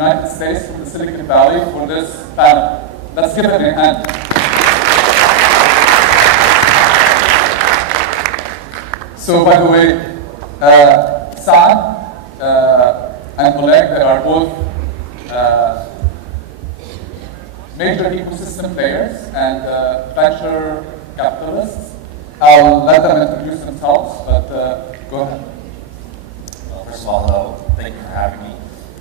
United States, from the Silicon Valley, for this panel. Let's give them a hand. So, by the way, Saad and Oleg, they are both major ecosystem players and venture capitalists. I'll let them introduce themselves, but go ahead. Well, first of all, hello. Thank you for having me.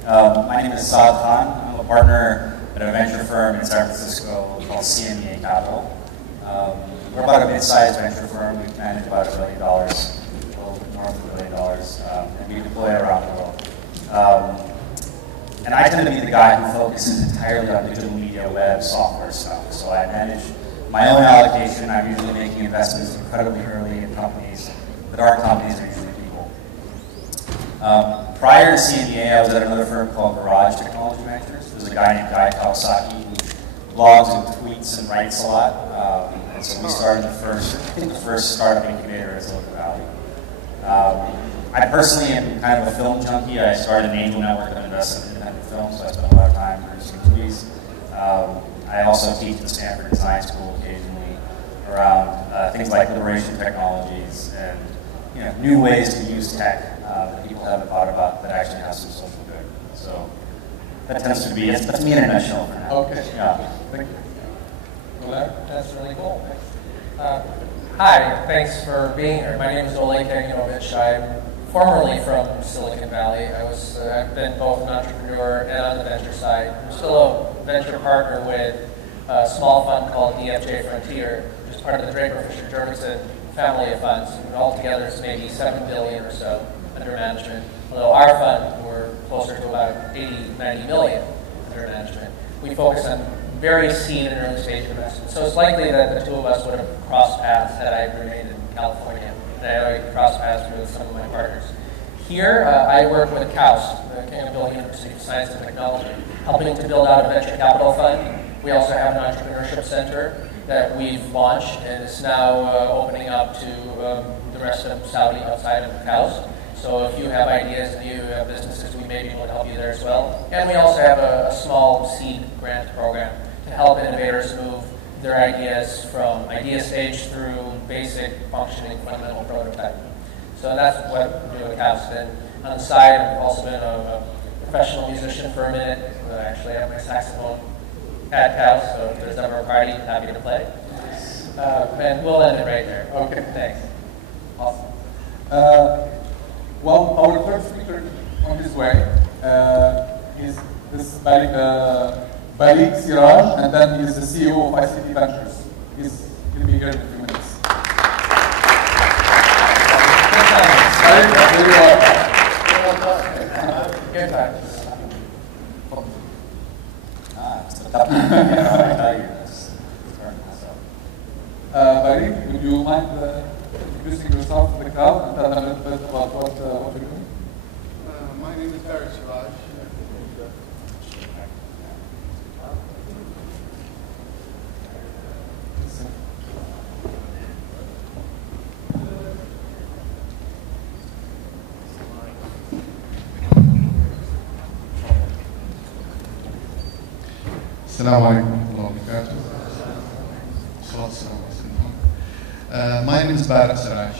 My name is Saad Khan. I'm a partner at a venture firm in San Francisco called CMEA Capital. We're about a mid-sized venture firm. We manage about $1 billion, a little bit north of $1 billion, and we deploy around the world. And I tend to be the guy who focuses entirely on digital media, web, software stuff. So I manage my own allocation. I'm usually making investments incredibly early in companies that aren't companies, they're usually people. Prior to CMEA, I was at another firm called Garage Technology Ventures. There's a guy named Guy Kawasaki who blogs and tweets and writes a lot. And so we started the first startup incubator in Silicon Valley. I personally am kind of a film junkie. I started an angel network that invests in independent films, so I spend a lot of time producing movies. I also teach at the Stanford Design School occasionally around things like liberation technologies and new ways to use tech that people haven't thought about that actually has some social good. So that tends to be, that's me in a nutshell for now. Okay. Yeah. Thank you. That's really cool. Hi, thanks for being here. My name is Oleg Kaginovich. I'm formerly from Silicon Valley. I've been both an entrepreneur and on the venture side. I'm still a venture partner with a small fund called DFJ Frontier, which is part of the Draper Fisher Jurgensen family of funds. And altogether, it's maybe $7 billion or so under management. Although our fund, we're closer to about 90 million under management. We focus on various seed and early stage investments. So it's likely that the two of us would have crossed paths had I remained in California. And I already crossed paths with some of my partners. Here, I work with KAUST, the Campbell University of Science and Technology, helping to build out a venture capital fund. We also have an entrepreneurship center that we've launched, and it's now opening up to the rest of Saudi outside of KAUST. So if you have ideas and you have businesses, we may be able to help you there as well. And we also have a small seed grant program to help innovators move their ideas from idea stage through basic functioning fundamental prototype. So that's what we do at KAUST. And on the side, I've also been a professional musician for a minute. I actually have my saxophone at KAUST, so if there's ever a party, I'm happy to play. And we'll end it right there. Okay. Thanks. Awesome. Well, our first speaker on his way is this Balik Siraj, and then he's the CEO of ICT Ventures. He's going to be here in a few minutes. Balik, there you are. Good time. Balik, would you mind introducing yourself to the crowd and tell them a little bit about what you're doing? My name is Balik Siraj. Assalamu alaikum wa rahmatullahi wa barakatuh. My name is Balik Siraj.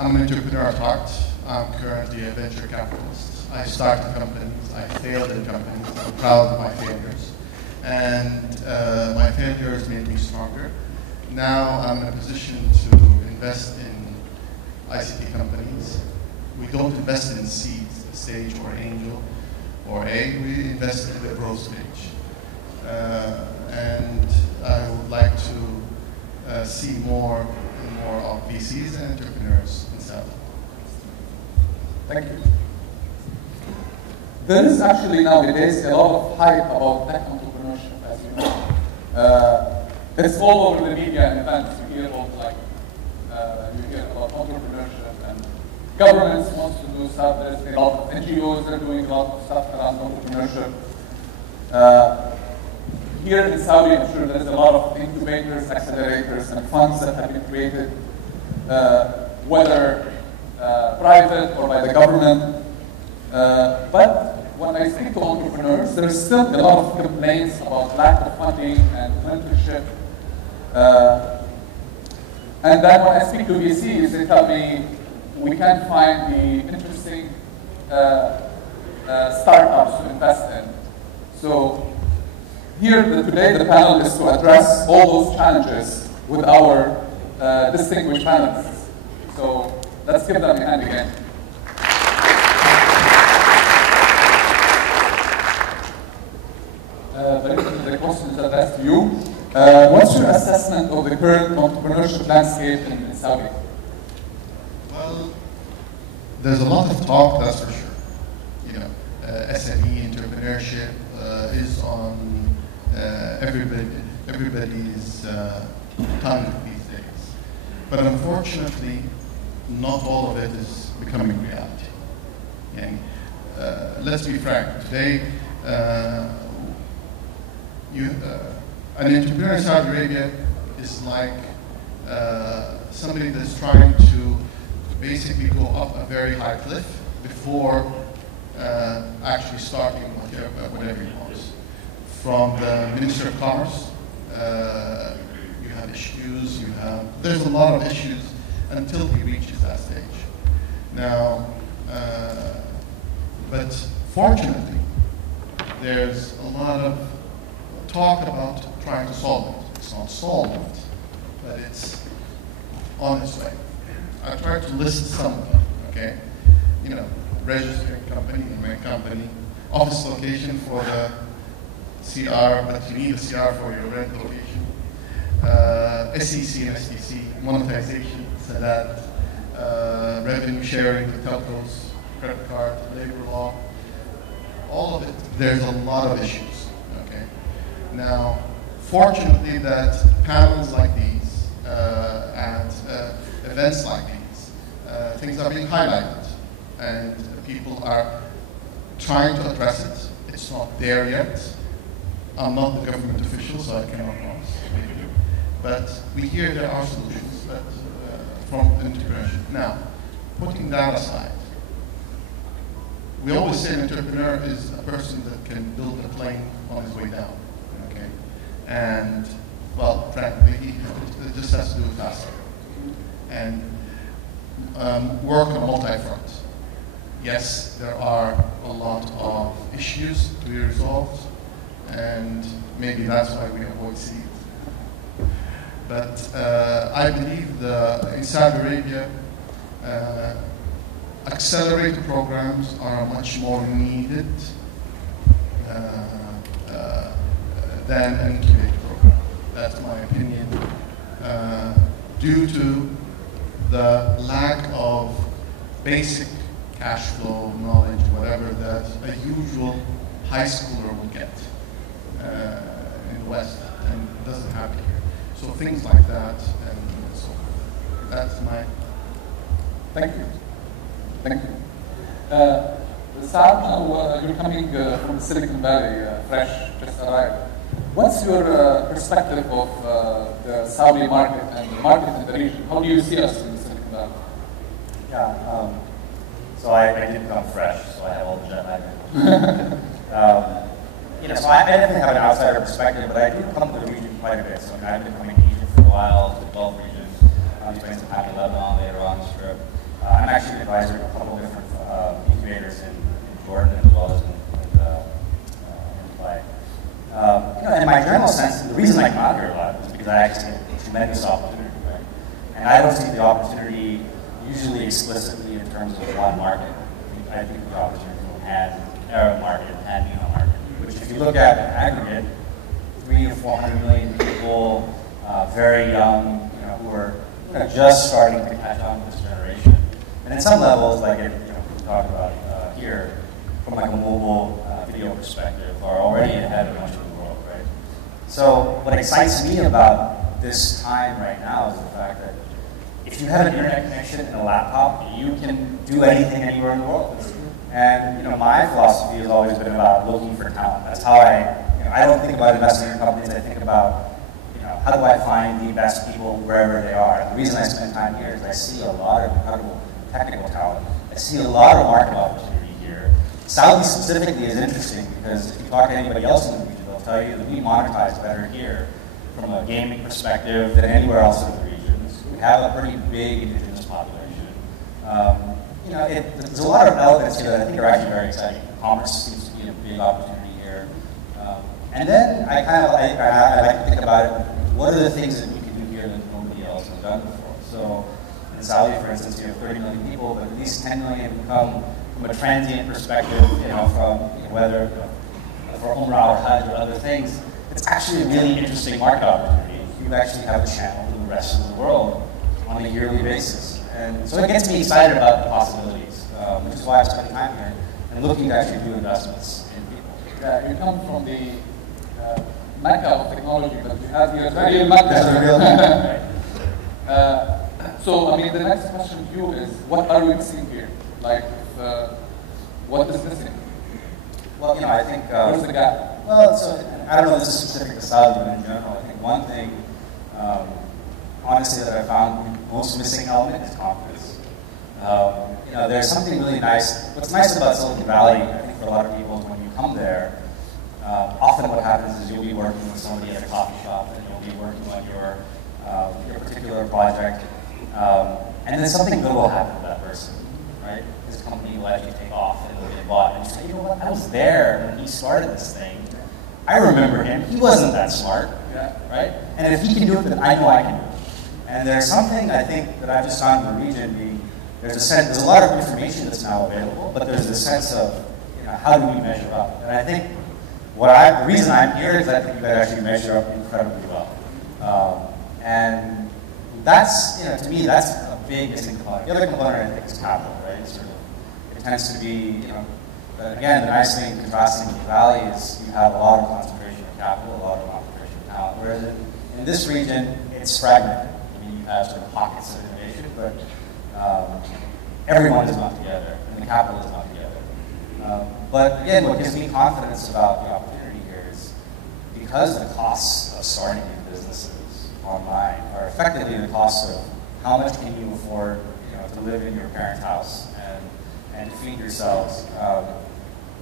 I'm an entrepreneur at heart. I'm currently a venture capitalist. I started companies, I failed in companies. I'm proud of my failures. And my failures made me stronger. Now I'm in a position to invest in ICT companies. We don't invest in seed stage or angel or A, we invest in the growth stage. And I would like to see more and more of VCs and entrepreneurs in Saudi. Thank you. There is actually nowadays a lot of hype about tech entrepreneurship, as you know. It's all over the media and events. You hear about entrepreneurship, and governments want to do stuff. There's a lot of NGOs that are doing a lot of stuff around entrepreneurship. Here in Saudi, I'm sure there's a lot of incubators, accelerators, and funds that have been created, whether private or by the government. But when I speak to entrepreneurs, there's still a lot of complaints about lack of funding and mentorship. And then when I speak to VCs, they tell me we can't find the interesting startups to invest in. So here today, the panel is to address all those challenges with our distinguished panelists. So let's give them a hand again. The question is addressed to you. What's your assessment of the current entrepreneurship landscape in Saudi? Well, there's a lot of talk, that's for sure. You know, SME entrepreneurship is on everybody's tongue these days. But unfortunately, not all of it is becoming reality. Okay? Let's be frank. Today, an entrepreneur in Saudi Arabia is like somebody that's trying to basically go up a very high cliff before actually starting whatever he wants. From the Minister of Commerce, you have issues, there's a lot of issues until he reaches that stage. Now, but fortunately, there's a lot of talk about trying to solve it. It's not solved, but it's on its way. I tried to list some of them, okay? You know, registering company, main company, office location for the CR, but you need a CR for your rent location. SEC and STC, monetization, SADAT, revenue sharing, the telcos, credit card, labor law, all of it. There's a lot of issues, okay? Now, fortunately that panels like these and events like these, things are being highlighted and people are trying to address it. It's not there yet. I'm not the government official, so I cannot promise. But we hear there are solutions from integration. Now, putting that aside, we always say an entrepreneur is a person that can build a plane on his way down, okay? And, well, frankly, it just has to do it faster. And work on a multi-front. Yes, there are a lot of issues to be resolved, and maybe that's why we avoid seeds. But I believe in Saudi Arabia, accelerator programs are much more needed than an incubator program. That's my opinion. Due to the lack of basic cash flow knowledge, whatever that a usual high schooler will get in the West, and doesn't have it here. So things like that, and so forth. That's my. Thank you. Thank you. Saad, now you're coming from the Silicon Valley, fresh, just arrived. What's your perspective of the Saudi market and the market in the region? How do you see us in the Silicon Valley? Yeah, so I did come fresh, so I have all the jet lag. So I definitely have an outsider perspective, but I do come to the region quite a bit. So I've been coming to Egypt for a while, to the Gulf region. I'll be spending some time in Lebanon later on this trip. I'm actually an advisor to a couple of different incubators in Jordan as well as in Dubai. In my general sense, the reason I come out here a lot is because I actually get a tremendous opportunity, right? And I don't see the opportunity usually explicitly in terms of one market. I think the opportunity has Arab market and MENA market, which if you look at in aggregate, 300 to 400 million people, very young, who are just starting to catch on with this generation. And in some levels, like we talked about here, from like a mobile video perspective, are already ahead of much of the world, right? So what excites me about this time right now is the fact that if you have an internet connection and a laptop, you can do anything anywhere in the world. And my philosophy has always been about looking for talent. That's how I don't think about investing in companies. I think about how do I find the best people wherever they are. The reason I spend time here is I see a lot of incredible technical talent. I see a lot of market opportunity here. Saudi specifically is interesting because if you talk to anybody else in the region, they'll tell you that we monetize better here from a gaming perspective than anywhere else in the regions. We have a pretty big indigenous population. There's a lot of elements here that I think are actually very exciting. Commerce seems to be a big opportunity here. And then I like to think about it, what are the things that we can do here that nobody else has done before? So in Saudi, for instance, you have 30 million people, but at least 10 million come from a transient perspective, whether for Umrah or Hajj or other things. It's actually a really interesting market opportunity. You actually have a channel to the rest of the world on a yearly basis. And so it gets me excited about the possibilities, which is why I'm spending time here and looking to actually do investments in people. Yeah, you come from the Mecca of technology, but you have here a real Mecca. That's a real Mecca, right? So, the next question to you is, what are we missing here? Like, what is missing? Well, I think... Where's the gap? Well, I don't know if this is specific to Saudi, but in general, I think one thing, honestly, that I found the most missing element is confidence. There's something really nice. What's nice about Silicon Valley, I think for a lot of people, is when you come there, often what happens is you'll be working with somebody at a coffee shop, and you'll be working on your particular project, and then something good will happen to that person, right? His company will actually take off and will get bought. And you say, you know what, I was there when he started this thing. I remember him. He wasn't that smart, right? And if he can do it, then I know I can do it. And there's something I think that I've just found in the region being, there's a lot of information that's now available, but there's this sense of, how do we measure up? And I think the reason I'm here is I think you guys actually measure up incredibly well. And that's, to me, that's a big missing component. The other component, I think, is capital, right? It tends to be, again, the nice thing contrasting with the valley is you have a lot of concentration of capital, a lot of concentration of talent, whereas in this region, it's fragmented. You have sort of pockets of innovation, but everyone is not together, and the capital is not together. But again, what gives me confidence about the opportunity here is because the costs of starting new businesses online are effectively the cost of how much can you afford to live in your parents' house and to feed yourselves.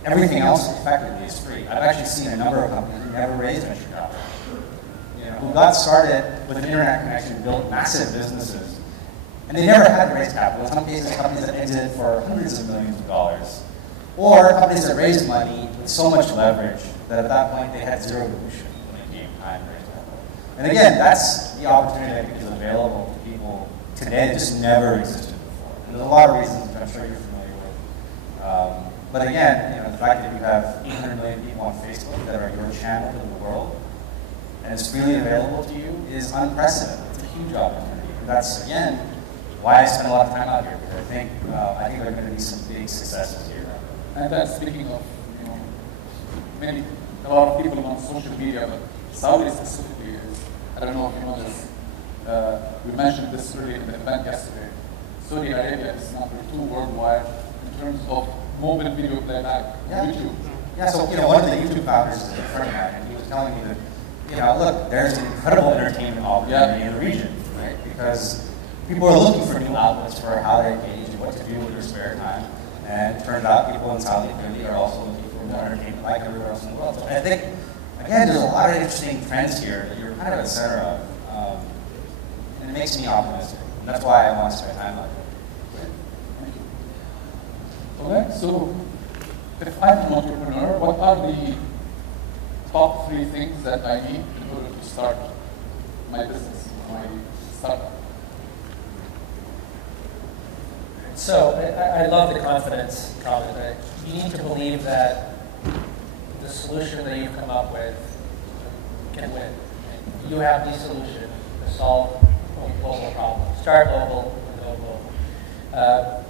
Everything else effectively is free. I've actually seen a number of companies who never raised venture capital, who got started with an internet connection, built massive businesses, and they never had to raise capital. In some cases, companies that exited for hundreds of millions of dollars, or companies that raised money with so much leverage that at that point they had zero dilution when it came time to raise capital. And again, that's the opportunity I think is available to people today that just never existed before. And there's a lot of reasons which I'm sure you're familiar with. But again, the fact that you have 800 million people on Facebook that are your channel to the world, and it's freely available to you, is unprecedented. It's a huge opportunity. And that's, again, why I spend a lot of time out here, because I think there are going to be some big successes here. And then speaking of, a lot of people on social media, but Saudi specifically is, I don't know if you know this, we mentioned this earlier in the event yesterday. Saudi Arabia is number 2 worldwide in terms of mobile video playback on YouTube. Yeah, so one of the YouTube founders is a friend of mine, and he was telling me that, look, there's an incredible entertainment opportunity in the region, right? Because people are looking for new outlets for how to engage and what to do with their spare time. And it turns out people in Saudi clearly are also looking for more entertainment like everywhere else in the world. So I think, again, there's a lot of interesting trends here that you're kind of at the center of. And it makes me optimistic. And that's why I want to spend time on it. Okay, so if I'm an entrepreneur, what are the top 3 things that I need in order to start my business, my startup? So I love the confidence comment. That you need to believe that the solution that you've come up with can win. You have the solution to solve global problems. Start local, go global.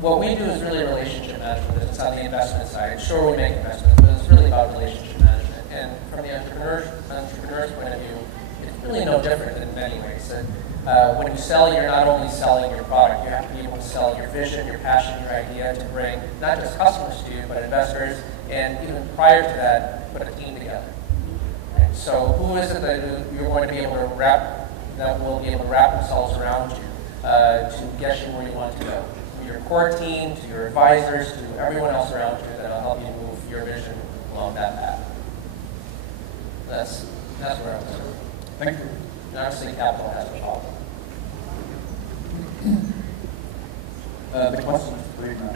What we do is really relationship management. It's on the investment side. Sure, we make investments, but it's really about relationship management. And from the entrepreneur's point of view, it's really no different in many ways. When you sell, you're not only selling your product, you have to be able to sell your vision, your passion, your idea to bring not just customers to you, but investors, and even prior to that, put a team together. Right? So who is it that you're going to be able to that will be able to wrap themselves around you to get you where you want to go? your core team, to your advisors, to everyone else around you that'll help you move your vision along that path. That's where I was. Thank you. And obviously, capital has a problem. The question is for you now.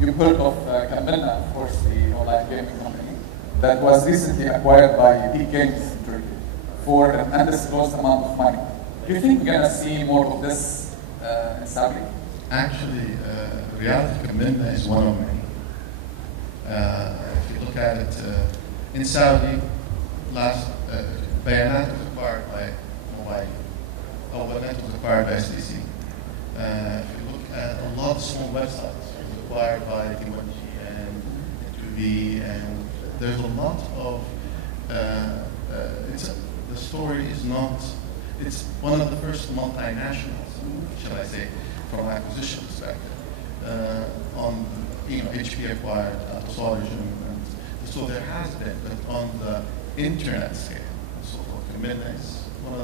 You heard of Kamilna, of course, the online gaming company that was recently acquired by Big Games in Turkey for an undisclosed amount of money. Do you think we're going to see more of this in Saudi? Actually, Riyadh Kamilna is one of many. If you look at it, in Saudi, last Bayanat was acquired by Mobile. Awalnet was acquired by STC. If you look at a lot of small websites, it was acquired by Diwanji and Tubi, and there's a lot of. The story is not. It's one of the first multinationals, shall I say, from an acquisition perspective. HP acquired Autosolid, and so there has been, but on the internet scale, so-called Kamilna is one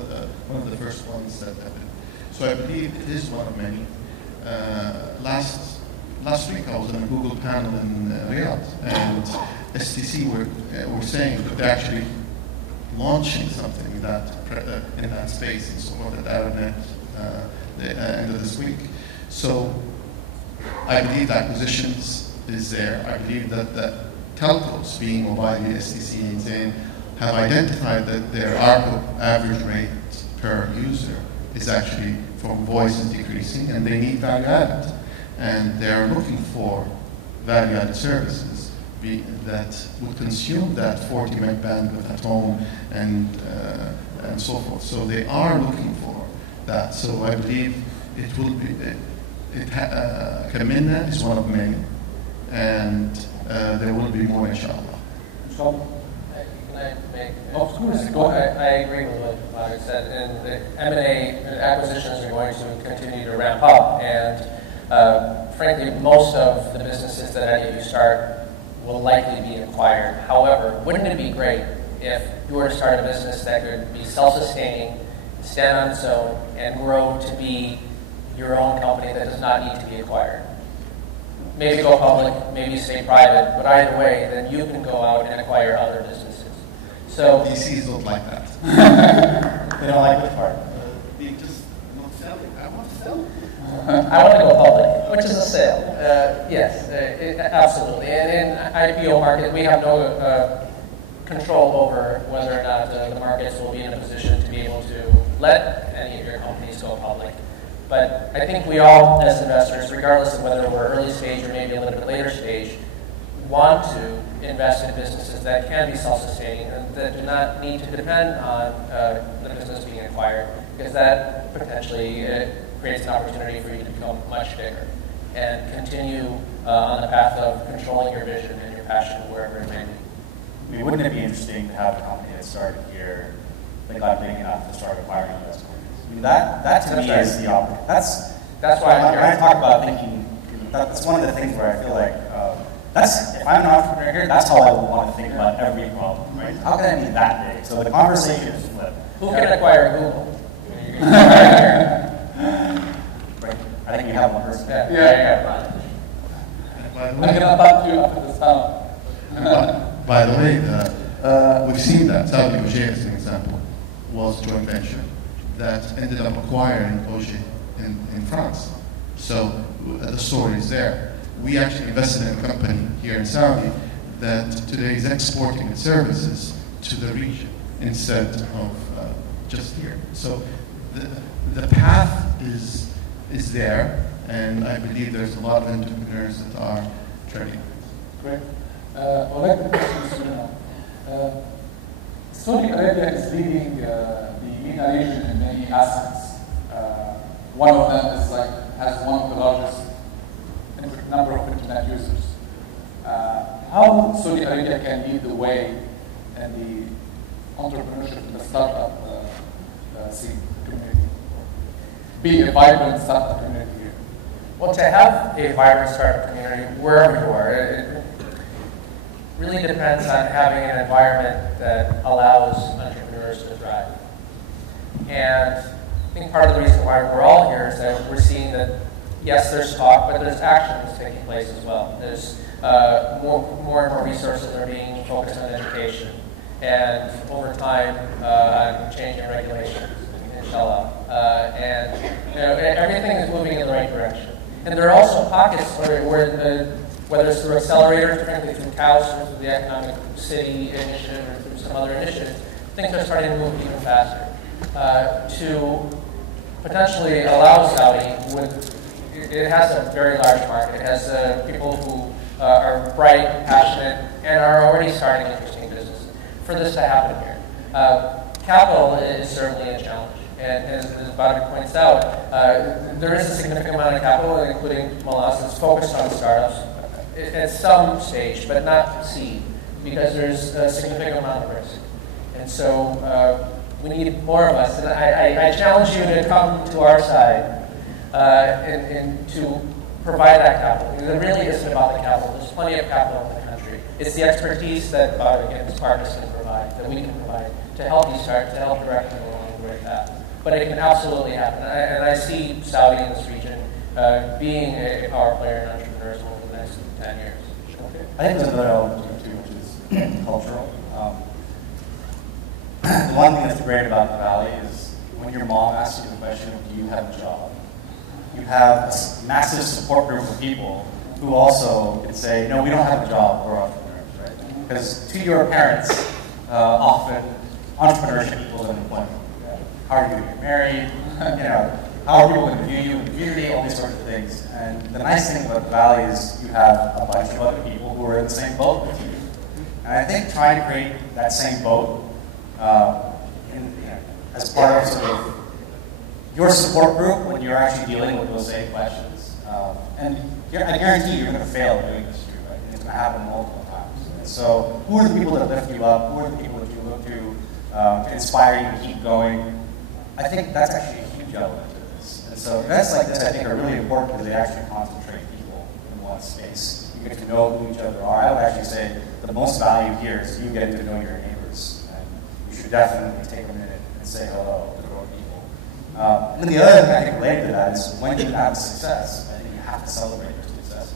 of the first ones that happened. So I believe it is one of many. Last week I was on a Google panel in Riyadh, and STC were saying that they're actually launching something in that space in support of ArabNet the end of this week. So I believe the acquisitions is there. I believe that the telcos, being Mobile, STC, and Zain, have identified that their ARPU average rate per user is actually from voice is decreasing, and they need value added. And they're looking for value added services that would consume that 40 meg bandwidth at home and so forth. So they are looking for that. So I believe it will be. Kamilna is one of many, and there will be more, inshallah. Can I make? Of course, go ahead. I agree with what Margaret said, and the M&A acquisitions are going to continue to ramp up, and frankly, most of the businesses that any of you start will likely be acquired. However, wouldn't it be great if you were to start a business that could be self-sustaining, stand on its own, and grow to be your own company that does not need to be acquired? Maybe go public, maybe stay private, but either way, then you can go out and acquire other businesses. So VCs don't like that. They don't like which part? Being just not selling. I want to sell. I want to go public, which is a sale. Yes, absolutely. And in IPO market, we have no control over whether or not the markets will be in a position to be able to let any of your companies go public. But I think we all, as investors, regardless of whether we're early stage or maybe a little bit later stage, want to invest in businesses that can be self-sustaining and that do not need to depend on the business being acquired, because that potentially creates an opportunity for you to become much bigger and continue on the path of controlling your vision and your passion wherever it may be. I mean, wouldn't it be interesting to have a company that started here that got big enough to start acquiring other companies? I mean, that to me is the opportunity. That's why I'm here. When I talk about thinking, that's one of the things where I feel like if I'm an entrepreneur here, that's how I would want to think about every problem, right? How can I be that big? So the conversation is flipped. Who can acquire Google? Right. I think we have one person. Yeah. I'm going to back you after this panel. By the way, we've seen that Saudi Ogier, as an example, was a joint venture that ended up acquiring Ogier in France. So the story is there. We actually invested in a company here in Saudi that today is exporting its services to the region instead of just here. So the path is there, and I believe there's a lot of entrepreneurs that are treading. Great. Oleg, the question is for you now. Saudi Arabia is leading the MENA region in many aspects. One of them is has one of the largest number of internet users. How Saudi Arabia can lead the way in the entrepreneurship in the startup scene community? Be a vibrant startup community here. Well, to have a vibrant startup community wherever you are, it really depends on having an environment that allows entrepreneurs to thrive. And I think part of the reason why we're all here is that we're seeing that yes, there's talk, but there's action that's taking place as well. There's more and more resources are being focused on education, and over time, on changing regulations, inshallah. And everything is moving in the right direction. And there are also pockets where whether it's through accelerators, frankly through CAUS, or through the Economic City Initiative, or through some other initiatives, things are starting to move even faster. To potentially allow Saudi, it has a very large market. It has people who are bright, passionate, and are already starting interesting businesses. For this to happen here, capital is certainly a challenge. And as Badr points out, there is a significant amount of capital, including Malas, that's focused on startups at some stage, but not seed, because there's a significant amount of risk. And so we need more of us. And I challenge you to come to our side and to provide that capital. Because it really isn't about the capital. There's plenty of capital in the country. It's the expertise that Badr and his partners can provide, that we can provide, to help you start, to help direct them along the right path. But it can absolutely happen. And I see Saudi in this region being a power player in entrepreneurship over the next 10 years. Okay. I think there's another element too, which is cultural. The one thing that's great about the Valley is when your mom asks you the question, do you have a job? You have a massive support group of people who also can say, no, we don't have a job, we're entrepreneurs, right? Because to your parents, often entrepreneurship equals unemployment. How are you going to get married? How are people going to view you in the community? All these sorts of things. And the nice thing about the Valley is you have a bunch of other people who are in the same boat with you. And I think trying to create that same boat as part of sort of your support group when you're actually dealing with those same questions. And I guarantee you're going to fail at doing this too, right? It's going to happen multiple times. And so who are the people that lift you up? Who are the people that you look to inspire you to keep going? I think that's actually a huge element to this. And so events like this, I think, are really important because they actually concentrate people in one space. You get to know who each other are. I would actually say the most value here is you getting to know your neighbors. And you should definitely take a minute and say hello to those people. And then the other thing I think related to that is when you have success, I think you have to celebrate your successes.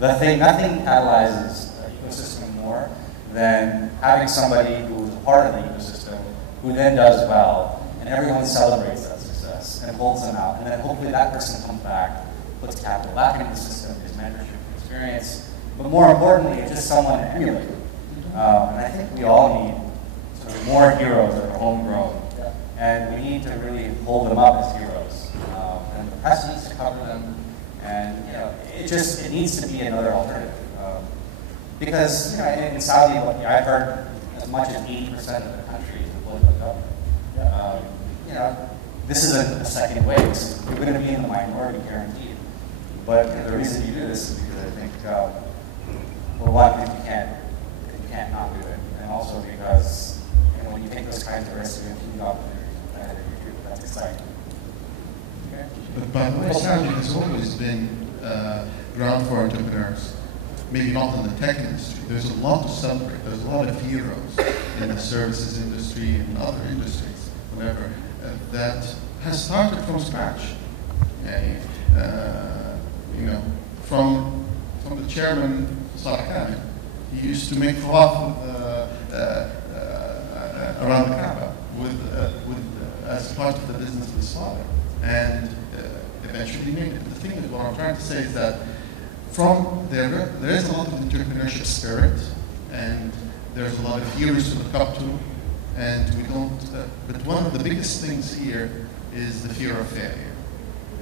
Nothing catalyzes an ecosystem more than having somebody who is a part of the ecosystem who then does well. And everyone celebrates that success and holds them out. And then hopefully that person comes back, puts capital back into the system, his mentorship experience. But more importantly, it's just someone to emulate. And I think we all need sort of more heroes that are homegrown. And we need to really hold them up as heroes. And the press needs to cover them. And it needs to be another alternative. Because in Saudi, I've heard as much as 80% of the country is employed by the government. This isn't a second wave. You're going to be in the minority, guaranteed. But the reason you do this is because I think, well, one, because you can't not do it, and also because when you take those kinds of risks, you have huge opportunities. That's exciting. Okay. But by the way, Saudi has always been ground for entrepreneurs. Maybe not in the tech industry. There's a lot to celebrate. There's a lot of heroes in the services industry and other industries, whatever, that has started from scratch. From the chairman, Salah, he used to make tawaf around the Kaaba as part of the business of his father, and eventually made it. The thing is, what I'm trying to say is that there is a lot of entrepreneurship spirit, and there's a lot of heroes to look up to, and we don't. But one of the biggest things here is the fear of failure,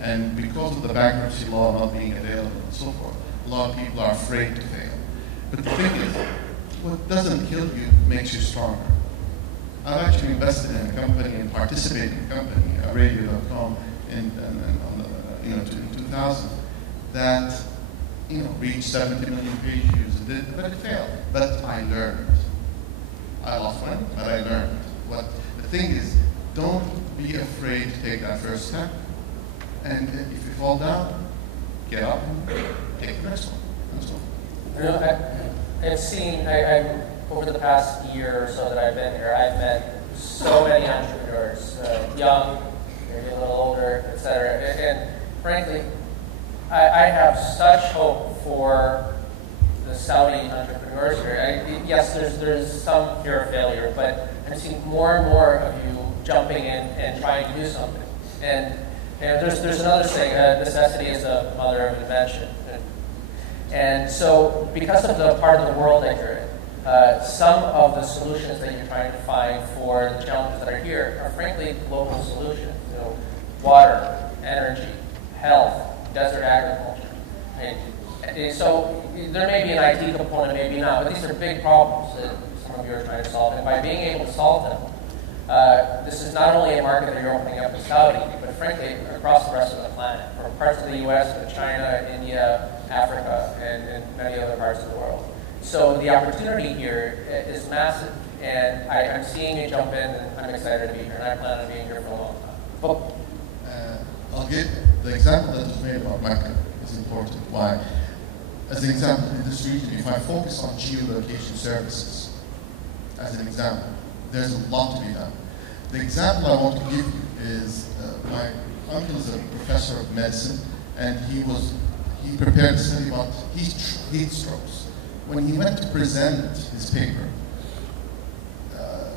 and because of the bankruptcy law not being available and so forth, a lot of people are afraid to fail. But the thing is, what doesn't kill you makes you stronger. I've actually invested in a company and participated in a company, Radio.com, in 2000, that reached 70 million page views, but it failed. But I learned. I lost money, but I learned. The thing is, don't be afraid to take that first step. And if you fall down, get up and take the next one. And so I've seen, over the past year or so that I've been here, I've met so many entrepreneurs, young, maybe a little older, et cetera. And frankly, I have such hope for the Saudi entrepreneurs here. Yes, there's some fear of failure, but I'm seeing more and more of you jumping in and trying to do something. And there's another saying, necessity is the mother of invention. And so because of the part of the world that you're in, some of the solutions that you're trying to find for the challenges that are here are frankly local solutions. Water, energy, health, desert agriculture. And so there may be an IT component, maybe not, but these are big problems that some of you are trying to solve. And by being able to solve them, this is not only a market that you're opening up in Saudi, but frankly across the rest of the planet, from parts of the U.S. to China, India, Africa, and many other parts of the world. So the opportunity here is massive, and I'm seeing you jump in, and I'm excited to be here, and I plan on being here for a long time. Well, I'll give the example that was made about Mecca is important. Why? As an example, in this region, if I focus on geolocation services, as an example, there's a lot to be done. The example I want to give you is my uncle is a professor of medicine, and he prepared a study about heat strokes. When he went to present his paper,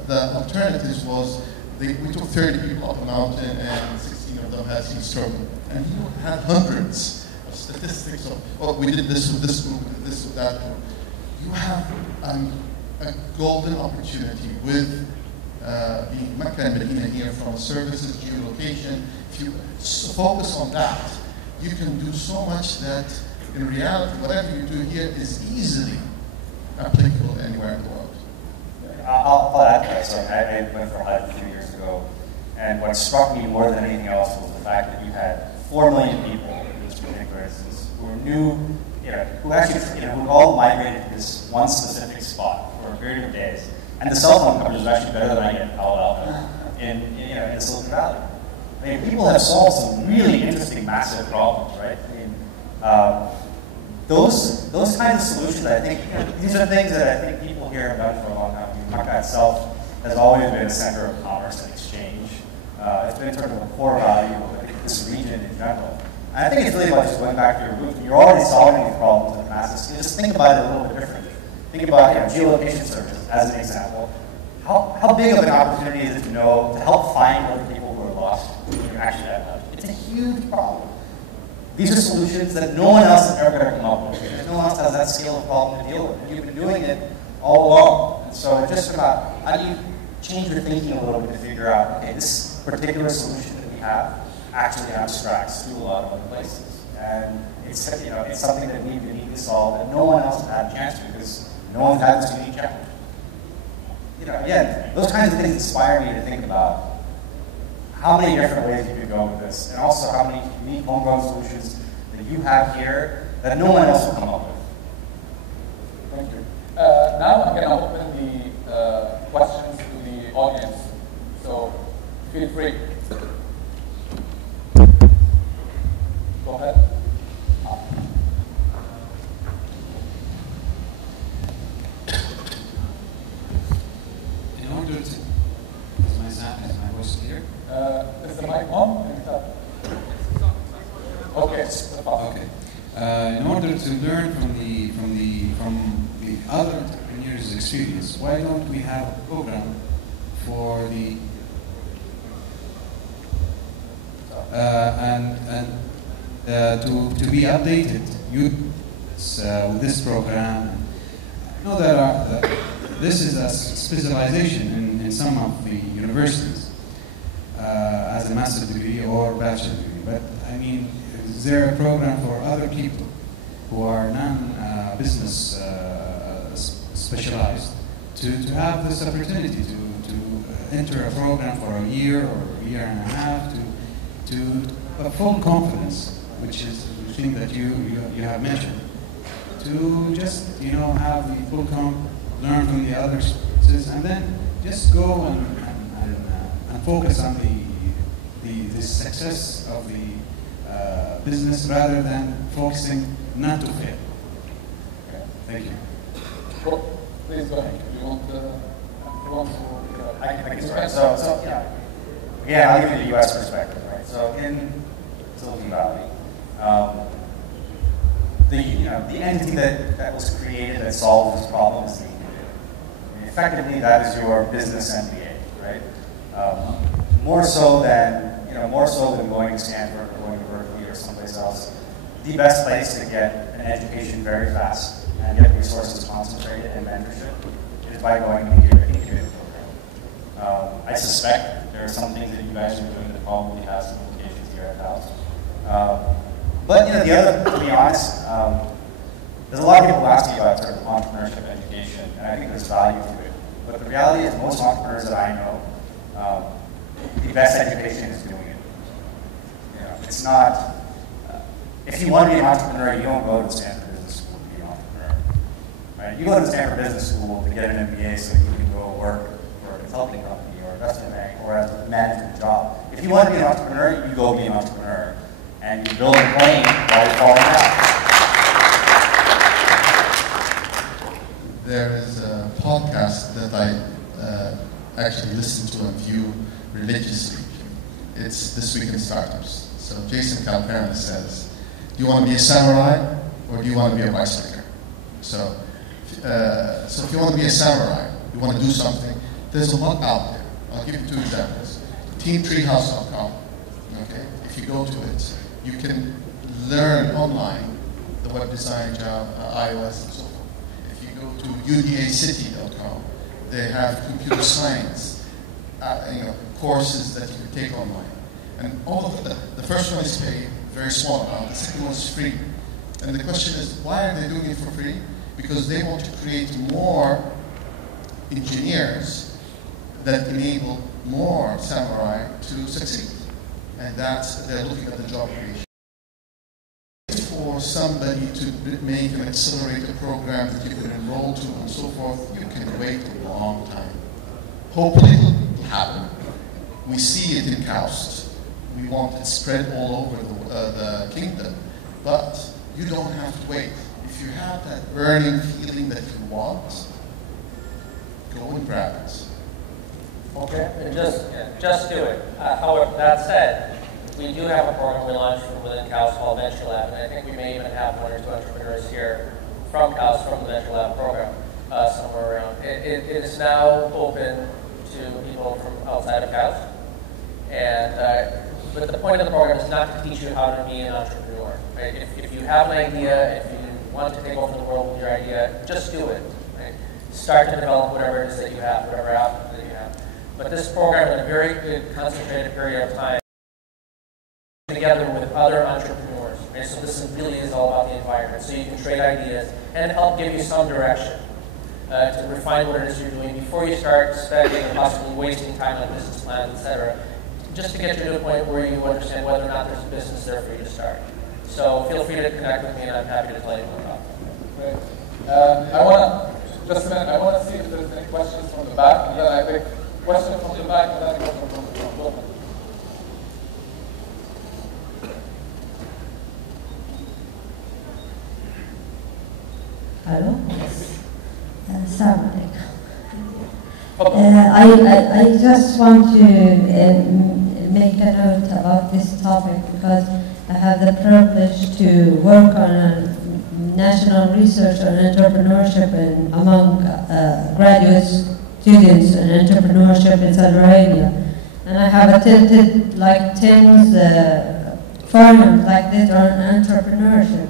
the alternatives was we took 30 people up a mountain and 16 of them had heat stroke. And he had hundreds of statistics of, we did this with this group, we did this with that group. You have a golden opportunity with being Mecca and Medina here from services, geolocation. If you focus on that, you can do so much that in reality, whatever you do here is easily applicable anywhere in the world. I'll add to that. So I went for a hike a few years ago, and what struck me more than anything else was the fact that you had 4 million people in this particular instance who knew, who actually, who all migrated to this one specific spot for a period of days. And the cell phone coverage is actually better than I get in Palo Alto in Silicon Valley. I mean, people have solved some really interesting, massive problems, right? I mean, those kinds of solutions, I think, these are things that I think people here have done for a long time. I mean, Mecca itself has always been a center of commerce and exchange. It's been sort of a core value of this region in general. And I think it's really about just going back to your roots. You're already solving these problems in masses. Just think about it a little bit differently. Think about geolocation services as an example. How big of an opportunity is it to help find other people who are lost when you actually have that? It's a huge problem. These are solutions that no one else is ever going to come up with. Because no one else has that scale of problem to deal with. And you've been doing it all along. And so it's just about how do you change your thinking a little bit to figure out, okay, this particular solution that we have actually abstracts to a lot of other places. And it's something that we need to solve that no one else has had a chance to because no one's had this unique challenge. Again, those kinds of things inspire me to think about how many different ways you could go with this, and also how many unique homegrown solutions that you have here that no one else will come up with. Thank you. Now I'm going to open the questions to the audience, so feel free. Go ahead. In order to, is my voice clear? Is the mic on? Okay. Okay. In order to learn from the other entrepreneurs' experience, why don't we have a program for the to be updated with this program? I know that this is a specialization in some of the universities as a master's degree or bachelor's degree. But I mean, is there a program for other people who are non-business specialized to have this opportunity to enter a program for a year or a year and a half to a full confidence, which is the thing that you have mentioned, to just have the full learn from the other sources, and then just go and focus on the success of the business rather than focusing not to fail. Okay. Thank you. Well, please go ahead. You want to? I can start. So again, I'll give you the U.S. perspective, right? So in Silicon Valley, the entity that was created that solves this problem is the incubator. I mean, effectively, that is your business MBA, right? More so than going to Stanford or going to Berkeley or someplace else. The best place to get an education very fast and get resources concentrated and mentorship is by going to the incubator program. I suspect there are some things that you guys are doing that probably have some implications here at House. But to be honest, there's a lot of people who ask me about sort of entrepreneurship education, and I think there's value to it. But the reality is, most entrepreneurs that I know, the best education is doing it. It's not. If you want to be an entrepreneur, you don't go to Stanford Business School to be an entrepreneur. Right? You go to Stanford Business School to get an MBA so you can go work for a consulting company or investment bank or as a management job. If you want to be an entrepreneur, you go be an entrepreneur. And you build a plane while you're falling out. There is a podcast that I actually listen to and view religiously. It's This Week in Startups. So Jason Calpern says, do you want to be a samurai or do you want to be a bicycler? So if you want to be a samurai, you want to do something, there's a lot out there. I'll give you two examples. TeamTreehouse.com. Okay? If you go to it, you can learn online the web design, Java, iOS, and so forth. If you go to udacity.com, they have computer science courses that you can take online. And all of the first one is paid, very small amount. The second one is free. And the question is, why are they doing it for free? Because they want to create more engineers that enable more samurai to succeed. And they're looking at the job creation. For somebody to make an accelerator program that you can enroll to and so forth, you can wait a long time. Hopefully it will happen. We see it in KAUST. We want it spread all over the kingdom, but you don't have to wait. If you have that burning feeling that you want, go and grab it. Okay, and just do it. However, that said, we do have a program we launched from within KAUST called Venture Lab, and I think we may even have one or two entrepreneurs here from KAUST, from the Venture Lab program, somewhere around. It is now open to people from outside of KAUST, but the point of the program is not to teach you how to be an entrepreneur. Right? If you have an idea, if you want to take over the world with your idea, just do it. Right? Start to develop whatever it is that you have, whatever app that you have. But this program, in a very good concentrated period of time, together with other entrepreneurs. Right? So this really is all about the environment. So you can trade ideas and help give you some direction to refine what it is you're doing before you start spending and possibly wasting time on business plans, etc. Just to get you to a point where you understand whether or not there's a business there for you to start. So feel free to connect with me, and I'm happy to tell you more about it. Great. I want to see if there's any questions from the back, and then I take questions from the back, and then I go from the front. Hello? Assalamu alaikum. I just want to make a note about this topic because I have the privilege to work on a national research on entrepreneurship and among graduate students in entrepreneurship in Saudi Arabia. And I have attended like 10 forums like this on entrepreneurship.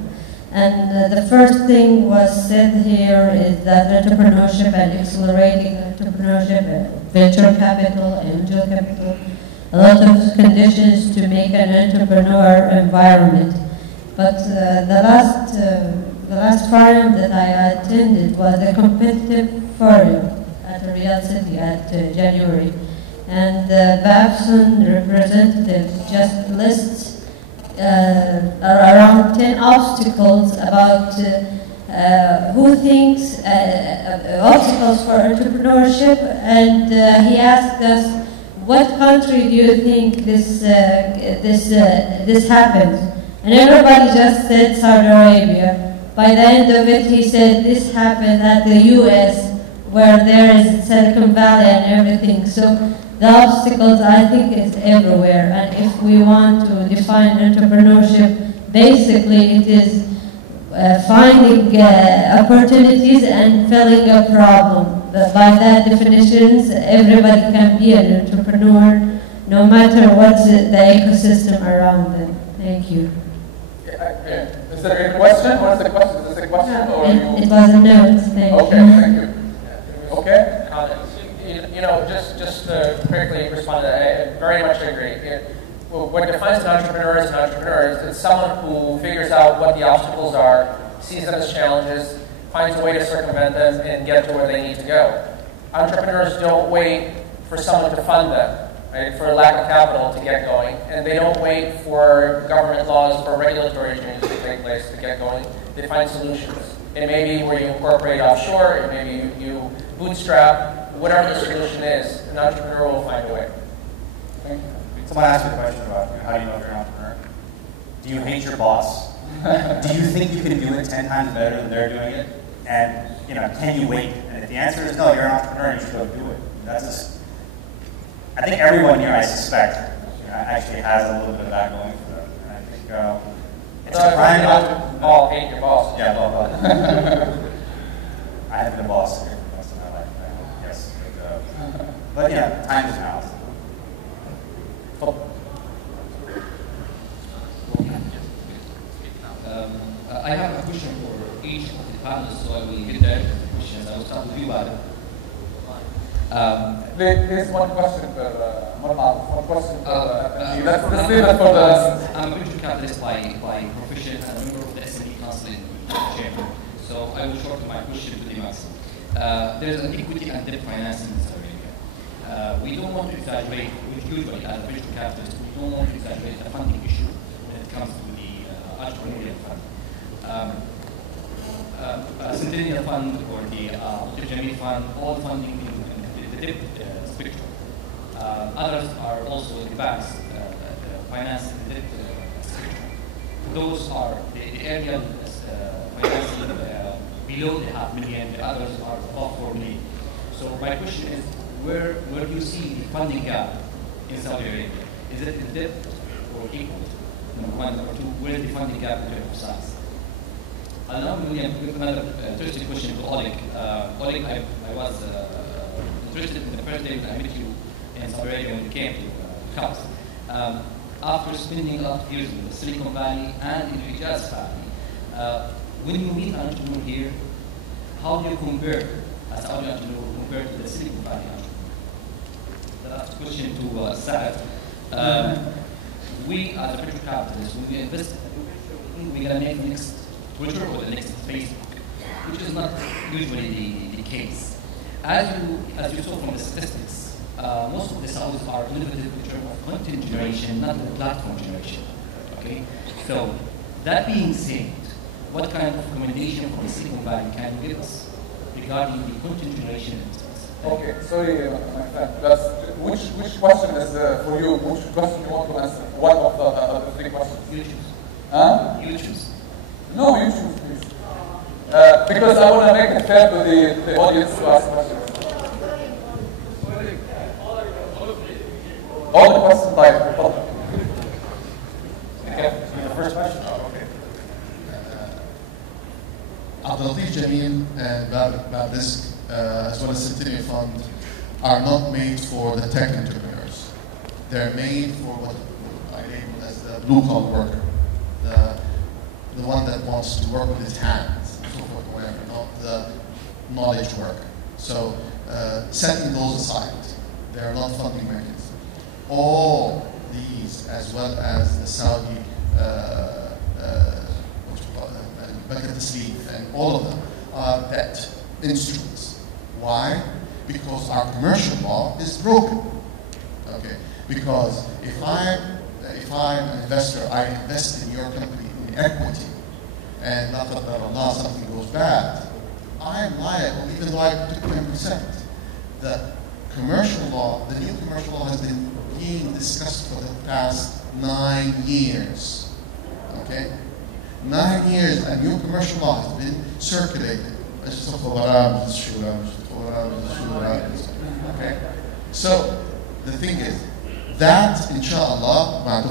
And the first thing was said here is that entrepreneurship and accelerating entrepreneurship, venture capital, angel capital, a lot of conditions to make an entrepreneur environment. But the last forum that I attended was a competitive forum at Riyadh City at January. And the Babson representative just lists around 10 obstacles about who thinks obstacles for entrepreneurship, and he asked us, what country do you think this happens? And everybody just said Saudi Arabia. By the end of it, he said this happened at the U.S., where there is Silicon Valley and everything. So the obstacles, I think, is everywhere. And if we want to define entrepreneurship, basically it is finding opportunities and filling a problem. But by that definitions, everybody can be an entrepreneur, no matter what's the ecosystem around them. Thank you. Is there a question? What is the question? Is this a question or you? It was a note. Thank you. Okay, thank you. Okay. Just to quickly respond to that, I very much agree. What defines an entrepreneur as an entrepreneur is someone who figures out what the obstacles are, sees them as challenges, finds a way to circumvent them, and get to where they need to go. Entrepreneurs don't wait for someone to fund them, right, for lack of capital to get going, and they don't wait for government laws, for regulatory changes to take place to get going. They find solutions. It may be where you incorporate offshore, it may be you bootstrap, whatever the solution is, an entrepreneur will find a way. Thank you. Someone asked you a question about how do you know if you're an entrepreneur? Do you hate your boss? Do you think you can do it 10 times better than they're doing it? And can you wait? And if the answer is no, you're an entrepreneur, you should go do it. That's just, I think everyone here, I suspect, actually has a little bit of that going for them. And I think it's a crime not to all hate your boss. Yeah, blah. I have been a boss here for most of my life. Yes. But yeah, time is now. I have a question for each of the panelists, so I will get their questions. I will start with you, Adam. There's one question per one question per let's leave it for the. I'm a venture capitalist by profession and a member of the SME Council in Chamber. So I will shorten my question to the maximum. There's an equity and debt financing in Saudi Arabia. We don't want to exaggerate, usually as a venture capitalist, we don't want to exaggerate the funding issue when it comes to the entrepreneurial fund. Centennial Fund or the Jamil Fund, all funding in the debt spectrum. Others are also the banks financing the debt spectrum. Those are the area financing below the $500,000, the others are above $4 million. So my question is, where do you see the funding gap in Saudi Arabia? Is it in debt or equity? Number one. Number two, where is the funding gap in terms of size? Allow me another interesting question to Oleg. Oleg, I was interested in the first day that I met you in Saudi Arabia when you came to House. After spending a lot of years in the Silicon Valley and in the Hijaz Valley, when you meet an entrepreneur here, how do you compare a Saudi entrepreneur compared to the Silicon Valley entrepreneur? The last question to Saad. We as a venture capitalists, when we invest, we're going to make the next Twitter or the next Facebook, which is not usually the case. As you saw from the statistics, most of the Saudis are innovative in terms of content generation, not the platform generation. Okay, so that being said, what kind of recommendation from the Silicon Valley can you give us regarding the content generation instance? Okay, sorry, my friend. Which question is for you? Which question you want to answer? One of the three questions. You choose. Huh? You choose. No, you choose, please. Because I want to make it fair to the audience to ask questions. All the questions type. Okay. The first question. Okay. Abdulatif Jamil and Babdisk, as well as Centennial Fund, are not made for the tech entrepreneurs. They're made for what I label as the blue-collar worker, the one that wants to work with his hands, so forth, whatever, not the knowledge worker. So, setting those aside, they are not funding mechanisms. All these, as well as the Saudi bucket the sleeve, and all of them are debt instruments. Why? Because our commercial law is broken. Okay. Because if I'm an investor, I invest in your company in equity, and not that something goes bad, I am liable, even though I took 10%. The commercial law, the new commercial law, has been being discussed for the past 9 years. Okay? 9 years, a new commercial law has been circulated. Okay? So, the thing is, that, inshallah,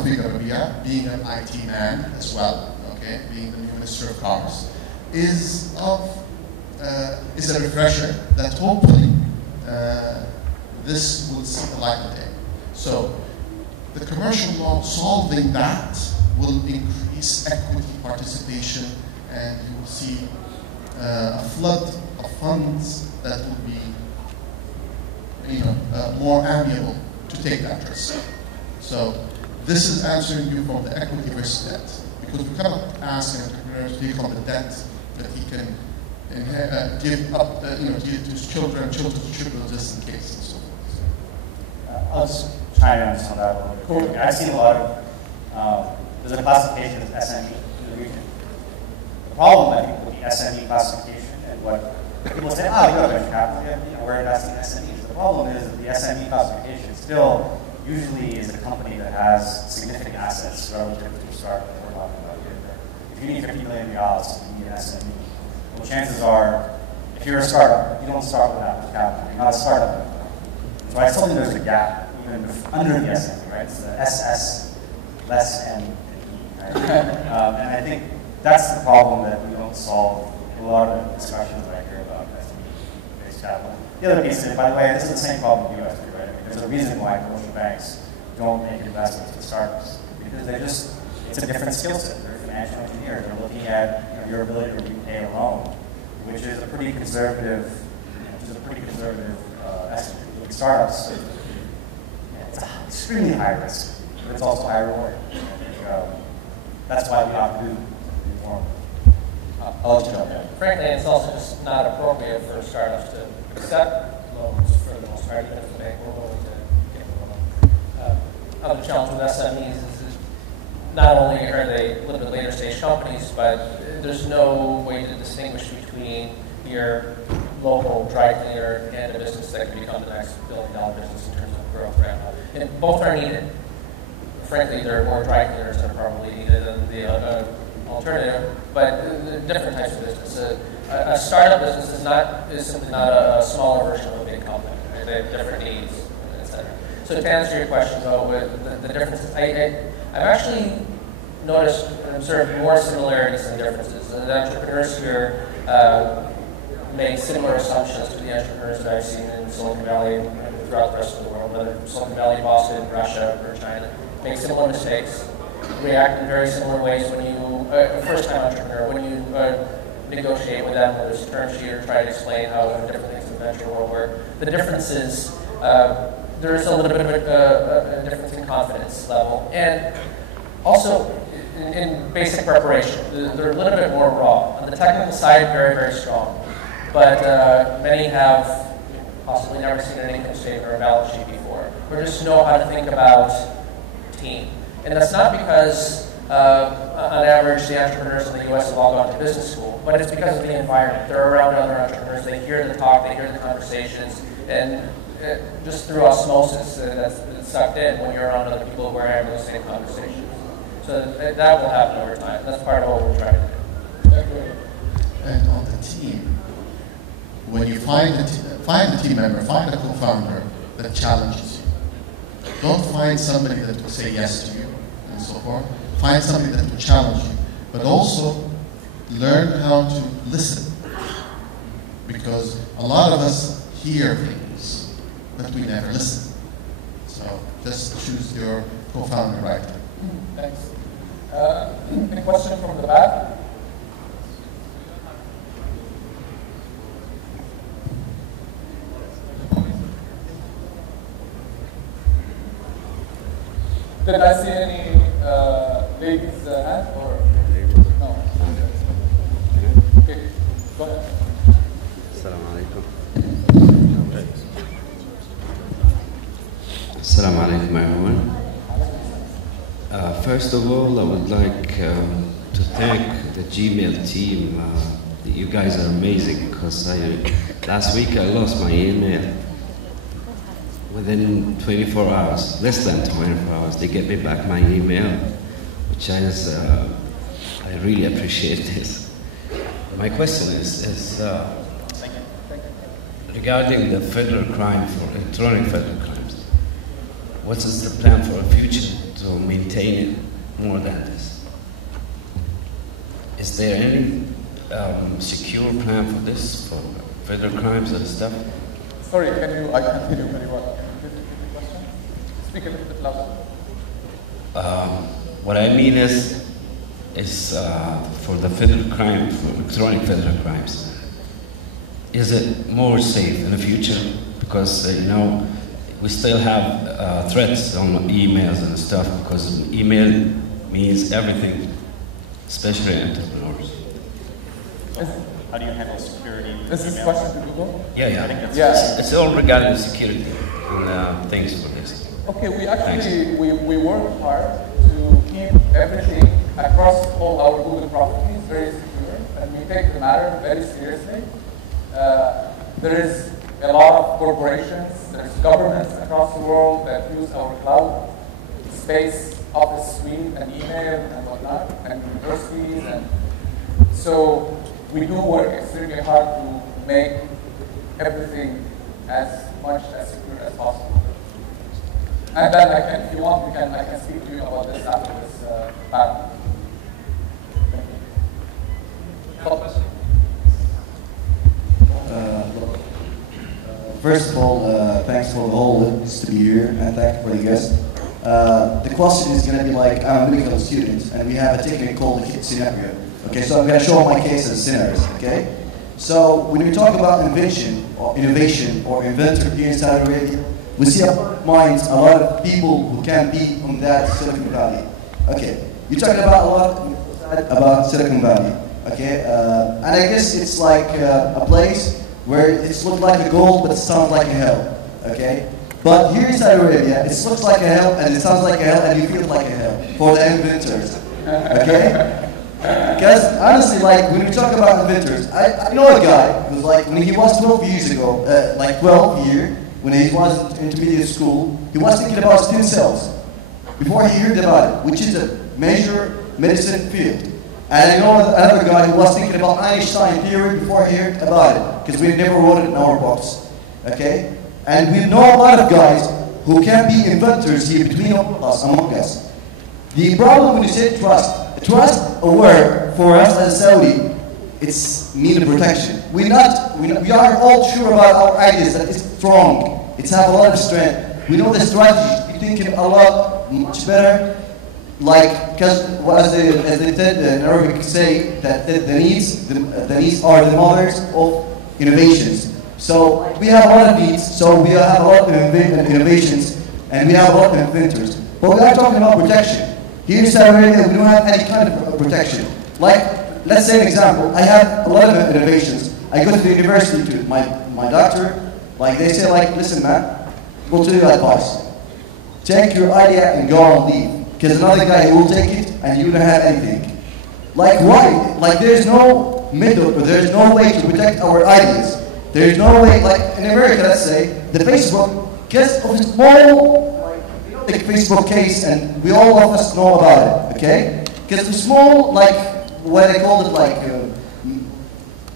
being an IT man as well, okay, being the new Minister of Commerce, is a refresher that hopefully this will see the light of day. So the commercial law solving that will increase equity participation, and you will see a flood of funds that will be, more amiable to take that risk. So this is answering you from the equity versus debt, because we cannot ask an entrepreneur to take on the debt that he can give up, give to his children, children's children, just in case, and so forth. I'll just try to understand that a little bit. Cool. I've seen a lot of, there's a classification as SME in the region. The problem, I think, with the SME classification and what people say, oh, you have venture capital, we're investing in SMEs. The problem is that the SME classification still usually is a company that has significant assets relative to a startup that we're talking about here. If you need $50 million, you need an SME. Well, chances are, if you're a startup, you don't start with that much capital. You're not a startup. So I still think there's a gap even under the SME, right? It's the SS less M and E, right? And I think that's the problem that we don't solve in a lot of the discussions that I hear about SME-based capital. The other piece is, by the way, this is the same problem in the US, right? I mean, there's a reason why commercial banks don't make investments in startups, because it's a different skill set. They're financial engineers. They're looking at your ability to repay a loan, which is a pretty conservative, estimate. With startups, it's extremely high risk, but it's also high reward. That's why we have to do reform. I'll let you know. Frankly, it's also just not appropriate for startups to accept loans for the most part, even if the bank were willing to give them a loan. Other challenge with SMEs is not only are they a little bit later stage companies, but there's no way to distinguish between your local dry cleaner and a business that can become the next billion-dollar business in terms of growth ramp up. And both are needed. Frankly, there are more dry cleaners that are probably needed than the alternative, but different types of business. A startup business is simply not a smaller version of a big company. Right? They have different needs, etc. So to answer your question, though, with the differences, I've actually noticed and observed more similarities than differences. The entrepreneurs here make similar assumptions to the entrepreneurs that I've seen in Silicon Valley and throughout the rest of the world, whether Silicon Valley, Boston, Russia, or China. Make similar mistakes, react in very similar ways when you, a first-time entrepreneur, when you negotiate with them, whether it's a term sheet or try to explain how different things in the venture world work. The difference is there is a little bit of a difference in confidence level, and also in basic preparation. They're a little bit more raw. On the technical side, very, very strong. But many have possibly never seen an income statement or a balance sheet before, or just know how to think about team. And that's not because, on average, the entrepreneurs in the U.S. have all gone to business school, but it's because of the environment. They're around other entrepreneurs. They hear the talk, they hear the conversations, and just through osmosis, that's sucked in when you're around other people who are having those same conversations. So that will happen over time. That's part of what we're trying to do. And on the team, when you find a team member, find a co-founder that challenges you. Don't find somebody that will say yes to you and so forth. Find somebody that will challenge you, but also learn how to listen. Because a lot of us hear things, but we never listen. So just choose your co-founder right. Thanks. Any question from the back? Did I see any ladies' hand or no? Okay, go ahead. Assalamu alaikum. Assalamu alaikum, everyone. First of all, I would like to thank the Gmail team. You guys are amazing, because last week I lost my email. Within 24 hours, less than 24 hours, they get me back my email, which I really appreciate this. My question is regarding the federal crime for electronic federal crimes. What is the plan for the future to maintain it more than this? Is there any secure plan for this, for federal crimes and stuff? Sorry, I can't hear you very well. Can you repeat the question? Speak a little bit louder. What I mean is for the federal crime, for electronic federal crimes, is it more safe in the future? Because we still have threats on emails and stuff, because email means everything, especially entrepreneurs. How do you handle security? Is this question to Google? Yeah. It's all regarding security and things for this. Okay, we actually we work hard to keep everything across all our Google properties very secure, and we take the matter very seriously. There is a lot of corporations, there's governments across the world that use our cloud space, office suite, and email and whatnot, and universities, and so we do work extremely hard to make everything as much as secure as possible. And then if you want, I can speak to you about this after this panel. First of all, thanks for the whole list to be here, and thank you for the guest. The question is going to be like, I'm a medical student, and we have a technique called the scenario. Okay, so I'm going to show my case as scenarios. Okay, so when we talk about invention or innovation or inventor here in Saudi Arabia, we see a lot of people who can be on that Silicon Valley. Okay, you're talking about a lot about Silicon Valley. Okay, and I guess it's like a place where it looks like a gold, but it sounds like a hell. Okay, but here in Saudi Arabia, it looks like a hell, and it sounds like a hell, and you feel like a hell for the inventors. Okay. Because honestly, like when we talk about inventors, I know a guy who's like, when he was 12 years ago, like 12 years, when he was in intermediate school, he was thinking about stem cells before he heard about it, which is a major medicine field. And I know another guy who was thinking about Einstein theory before he heard about it, because we never wrote it in our books. Okay? And we know a lot of guys who can be inventors here between us, among us. The problem when you say trust a word for us as Saudi, it's need of protection. We are all sure about our ideas that it's strong. It's have a lot of strength. We know the strategy. We're thinking a lot much better. Like, because as they said in Arabic say that the needs are the mothers of innovations. So we have a lot of needs. So we have a lot of innovations, and we have a lot of inventors. But we are talking about protection. Here in Saudi Arabia, we don't have any kind of protection. Like, let's say an example. I have a lot of innovations. I go to the university to my doctor. Like they say, like, listen, man, we'll tell you advice. Take your idea and go and leave. Because another guy will take it and you don't have anything. Like why? Like there's no method or there's no way to protect our ideas. There's no way, like in America, let's say, the Facebook, because of the small, like the Facebook case, and we all of us know about it, okay? Because the small, like, what they call it, like,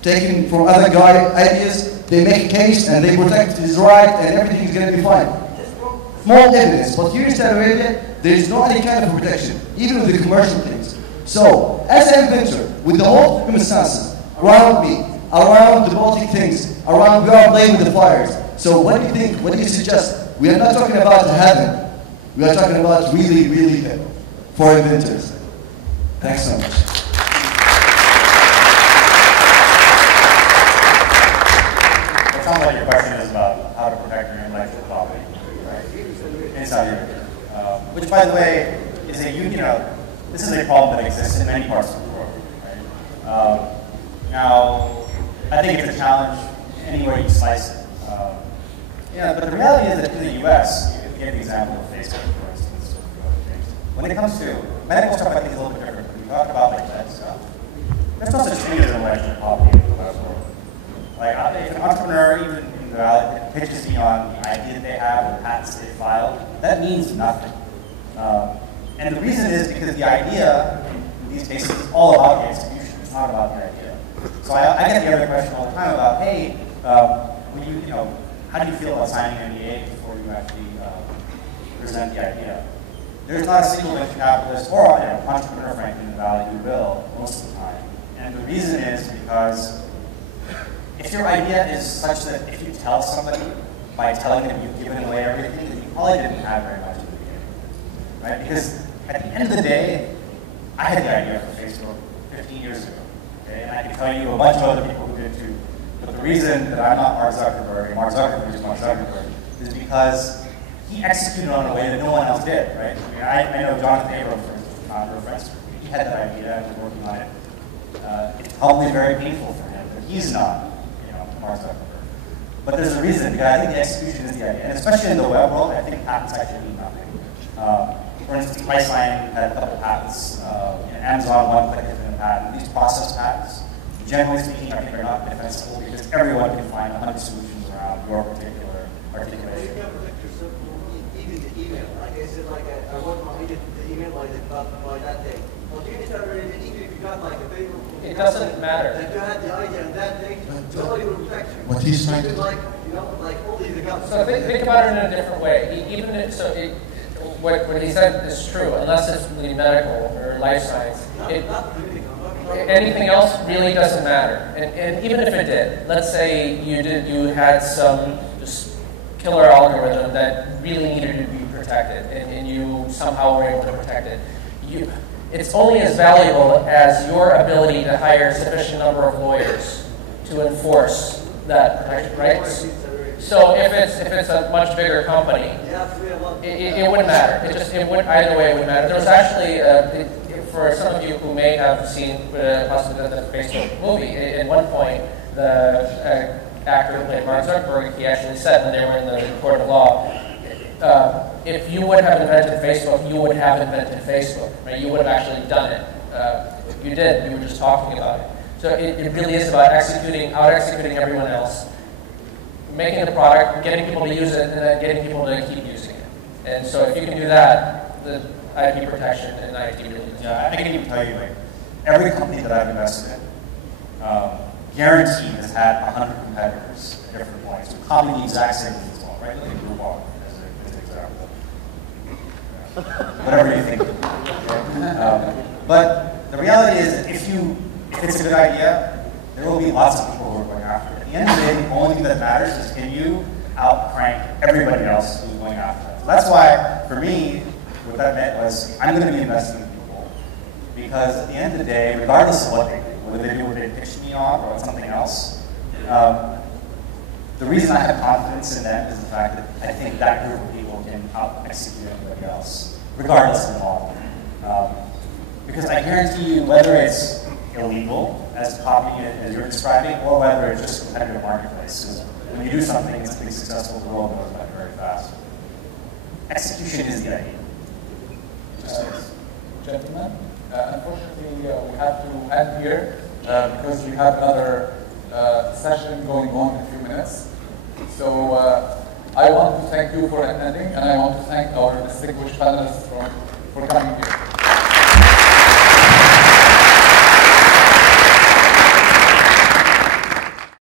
taken from other guy ideas, they make a case and they protect his right and everything's going to be fine. Small evidence, but here in Saudi Arabia, there is no any kind of protection, even with the commercial things. So, as an inventor, with the whole circumstances around me, around the political things, around we are playing with the fires. So what do you think, what do you suggest? We are not talking about heaven, we are talking about really, really heaven for inventors. Thanks so much. It sounds like your question is about how to protect your intellectual property, right? In Saudi Arabia. Which, by the way, is this is a problem that exists in many parts of the world, right? Now, I think it's a challenge anywhere you slice it. But the reality is that in the U.S., if you get the example of Facebook, for instance, when it comes to medical stuff, I think it's a little bit different. When we talk about like that stuff, there's no such thing as intellectual property in the West world. Like, if an entrepreneur, even in the Valley, pitches me on the idea that they have, the patents they filed, that means nothing. And the reason is because the idea, in these cases, is all about the execution. It's not about the idea. So I get the other question all the time about, hey, how do you feel about signing an NDA before you actually present the idea? There's not a single venture capitalist or entrepreneur, frankly, in the Valley who will most of the time. And the reason is because if your idea is such that if you tell somebody by telling them you've given away everything, then you probably didn't have very much in the beginning, right? Because at the end of the day, I had the idea for Facebook 15 years ago, okay? And I can tell you a bunch of other people who did too. But the reason that I'm not Mark Zuckerberg, and Mark Zuckerberg is Mark Zuckerberg, is because he executed on a way that no one else did, right? I know Jonathan Abrams, for instance, the founder of Friendster. He had that idea and was working on it. It's probably very painful for him, but he's not, Mark Zuckerberg. But there's a reason, because I think the execution is the idea. And especially in the web world, I think patents actually mean nothing. For instance, Priceline had a couple patents. Amazon, one click has been a patent. These process patents, generally speaking, I think are not defensible because everyone can find 100 solutions around your particular articulation. You can protect yourself from even the email. Like I said, I want my the email by that day. Well, you can already, even if you got like a favorable. It doesn't matter. That you had the idea on that day, nobody will protect you. What he's trying to like only the government. So think about it in a different way. What he said is true, unless it's really medical or life science. Anything else really doesn't matter. And even if it did, let's say you had some just killer algorithm that really needed to be protected, and you somehow were able to protect it. It's only as valuable as your ability to hire a sufficient number of lawyers to enforce that protection, right? So if it's a much bigger company, it wouldn't matter. Either way it wouldn't matter. There was actually, for some of you who may have seen possibly the Facebook movie, at one point the actor who played Mark Zuckerberg, he actually said when they were in the court of law, if you would have invented Facebook, you would have invented Facebook. Right? You would have actually done it. You did. You were just talking about it. So it really is about out-executing everyone else, making the product, getting people to use it, and then getting people to keep using it. And so if you can do that, the IP protection and IT really is. Yeah, I can even tell you, every company that I've invested in, guaranteed has had 100 competitors at different points who copy the exact same thing as well, right? Look at Google as an example. Whatever you think. But the reality is that if it's a good idea, there will be lots of people who are going after it. At the end of the day, the only thing that matters is can you out-crank everybody else who's going after it. So that's why, for me, what that meant was I'm going to be investing in people because at the end of the day, regardless of what they do, whether they do what they pitched me on or something else, the reason I have confidence in them is the fact that I think that group of people can out-execute anybody else, regardless of the model. Because I guarantee you, whether it's illegal, as copying it as you're describing, or whether it's just a competitive marketplace, because when you do something that's pretty successful, the world goes by very fast. Execution is the idea. Gentlemen, unfortunately, we have to end here because we have another session going on in a few minutes. So I want to thank you for attending, and I want to thank our distinguished panelists for coming here.